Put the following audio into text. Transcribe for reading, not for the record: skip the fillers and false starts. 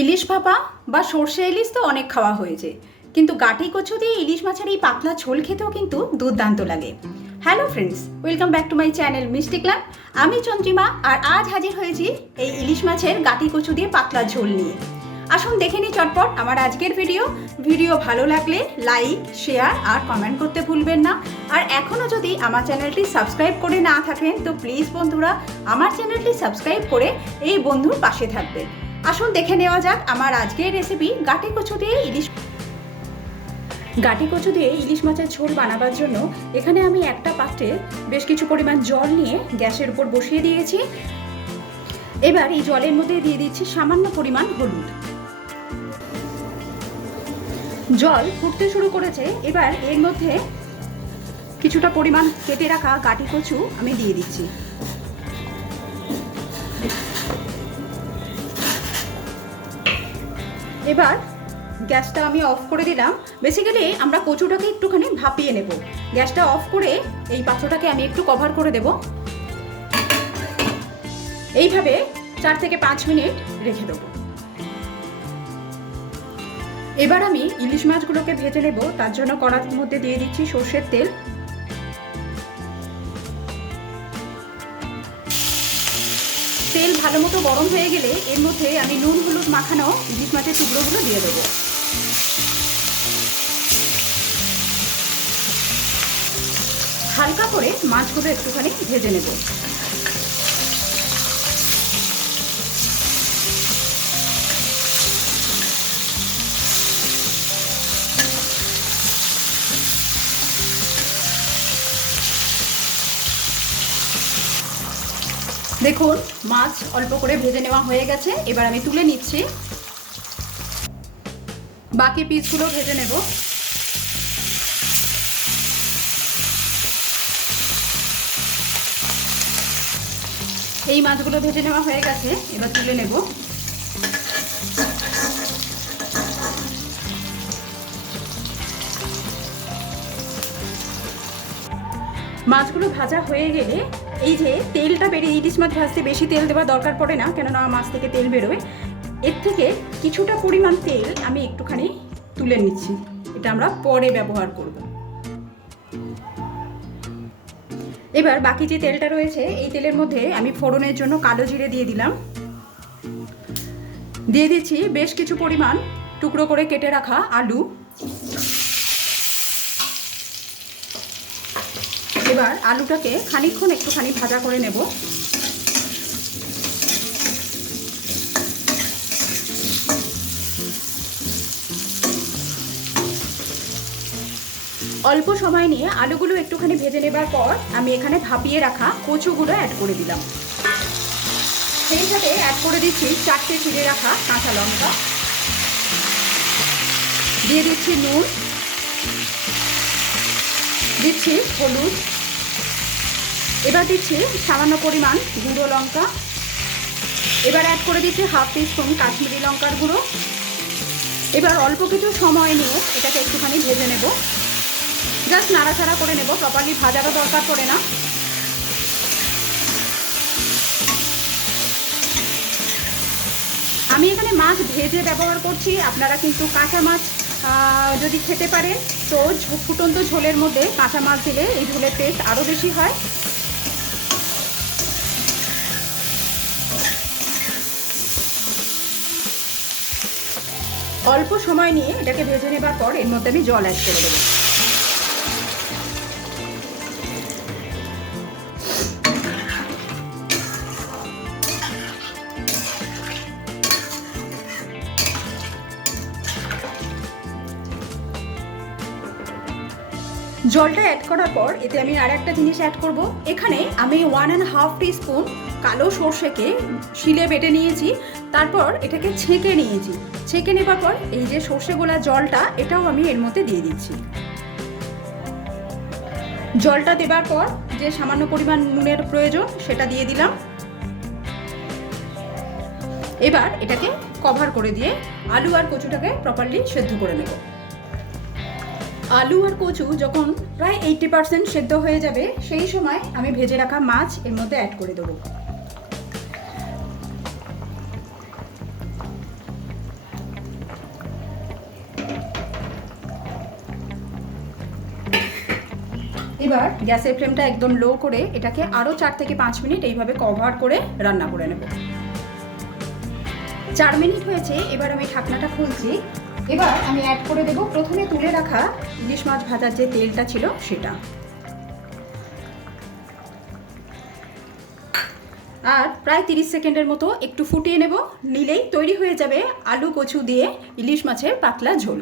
ইলিশ ভাপা বা সর্ষে ইলিশ তো অনেক খাওয়া হয়েছে, কিন্তু গাটি কচু দিয়ে ইলিশ মাছের এই পাতলা ঝোল খেতেও কিন্তু দুর্দান্ত লাগে। Hello friends, welcome back to my channel মিষ্টি ক্লান। আমি চন্দ্রিমা, আর আজ হাজির হয়েছি এই ইলিশ মাছের গাটি কচু দিয়ে পাতলা ঝোল নিয়ে। আসুন দেখে নিই চটপট আমার আজকের ভিডিও ভালো লাগলে লাইক, শেয়ার আর কমেন্ট করতে ভুলবেন না। আর এখনও যদি আমার চ্যানেলটি সাবস্ক্রাইব করে না থাকেন তো প্লিজ বন্ধুরা আমার চ্যানেলটি সাবস্ক্রাইব করে এই বন্ধুর পাশে থাকবেন। আসুন দেখে নেওয়া যাক আমার আজকের রেসিপি গাটি কচু দিয়ে ইলিশ। গাটি কচু দিয়ে ইলিশ মাছের ঝোল বানাবার জন্য এখানে আমি একটা পাত্রে বেশ কিছু পরিমাণ জল নিয়ে গ্যাসের উপর বসিয়ে দিয়েছি। এবার এই জলের মধ্যে দিয়ে দিচ্ছি সামান্য পরিমাণ হলুদ। জল ফুটতে শুরু করেছে, এবার এর মধ্যে কিছুটা পরিমাণ কেটে রাখা গাটি কচু আমি দিয়ে দিচ্ছি। এবার গ্যাসটা আমি অফ করে দিলাম। বেসিক্যালি আমরা কচুটাকে একটুখানি ভাপিয়ে নেব। গ্যাসটা অফ করে এই পাত্রটাকে আমি একটু কভার করে দেব। এইভাবে 4 থেকে 5 মিনিট রেখে দেবো। এবার আমি ইলিশ মাছগুলোকে ভেজে নেব। তার জন্য কড়ার মধ্যে দিয়ে দিচ্ছি সর্ষের তেল। তেল ভালো মতো গরম হয়ে গেলে এর মধ্যে আমি নুন হলুদ মাখানো ইলিশ মাছের টুকরোগুলো দিয়ে দেবো। হালকা করে মাছগুলো একটুখানি ভেজে নেব। দেখুন মাছ অল্প করে ভেজে নেওয়া হয়ে গেছে, এবার আমি তুলে নিচ্ছি। বাকি পিসগুলো ভেজে নেব। এই মাছগুলো ভেজে নেওয়া হয়ে গেছে, এবার তুলে নেব। মাছগুলো ভাজা হয়ে গেলে এই যে তেলটা বেরিয়ে, ইলিশ মাছ ভাজতে বেশি তেল দেওয়ার দরকার পড়ে না, কেননা মাছ থেকে তেল বেরোয়। এর থেকে কিছুটা পরিমাণ তেল আমি একটুখানি তুলে নিচ্ছি, এটা আমরা পরে ব্যবহার করব। এবার বাকি যে তেলটা রয়েছে এই তেলের মধ্যে আমি ফোড়নের জন্য কালো জিরে দিয়ে দিলাম। দিয়ে দিচ্ছি বেশ কিছু পরিমাণ টুকরো করে কেটে রাখা আলু। এবার আলুটাকে খানিকক্ষণ একটুখানি ভাজা করে নেব। অল্প সময় নিয়ে আলুগুলো একটুখানি ভেজে নেবার পর আমি এখানে ভাপিয়ে রাখা কচুগুলো অ্যাড করে দিলাম। সেই সাথে অ্যাড করে দিচ্ছি 4টে চিড়ে রাখা কাঁচা লঙ্কা, দিয়ে দিচ্ছি নুন, দিচ্ছি হলুদ, এবার দিচ্ছি সামান্য পরিমাণ গুঁড়ো লঙ্কা, এবার অ্যাড করে দিচ্ছি হাফ টিস্পুন কাশ্মীরি লঙ্কার গুঁড়ো। এবার অল্প কিছু সময় নিয়ে এটাকে একটুখানি ভেজে নেব। জাস্ট নাড়াচাড়া করে নেব, প্রপারলি ভাজারও দরকার পড়ে না। আমি এখানে মাছ ভেজে ব্যবহার করছি, আপনারা কিন্তু কাঁচা মাছ যদি খেতে পারেন তো ফুটন্ত ঝোলের মধ্যে কাঁচা মাছ দিলে এই ঝোলের টেস্ট আরও বেশি হয়। অল্প সময় নিয়ে এটাকে ভেজে নেবার পর এর মধ্যে আমি জল অ্যাড করে দেবো। জলটা অ্যাড করার পর এতে আমি আর একটা জিনিস অ্যাড করব। এখানে আমি 1.5 টিস্পুন কালো সর্ষেকে শিলে বেটে নিয়েছি, তারপর এটাকে ছেঁকে নিয়েছি। ছেঁকে নেবার পর এই যে সর্ষে গোলা জলটা এটাও আমি এর মধ্যে দিয়ে দিচ্ছি। জলটা দেবার পর যে সামান্য পরিমাণ নুনের প্রয়োজন সেটা দিয়ে দিলাম। এবার এটাকে কভার করে দিয়ে আলু আর কচুটাকে প্রপারলি সেদ্ধ করে নেব। আলু আর কচু যখন প্রায় 80% সেদ্ধ হয়ে যাবে সেই সময় আমি ভেজে রাখা মাছ এর মধ্যে অ্যাড করে দেবো। এবার গ্যাসের ফ্লেমটা একদম লো করে এটাকে আরও 4 থেকে 5 মিনিট এইভাবে কভার করে রান্না করে নেব। 4 মিনিট হয়েছে, এবার আমি ঢাকনাটা খুলছি। এবার আমি অ্যাড করে দেব প্রথমে তুলে রাখা ইলিশ মাছ ভাজার যে তেলটা ছিল সেটা, আর প্রায় 30 সেকেন্ডের মতো একটু ফুটিয়ে নেব। নিলেই তৈরি হয়ে যাবে আলু কচু দিয়ে ইলিশ মাছের পাতলা ঝোল।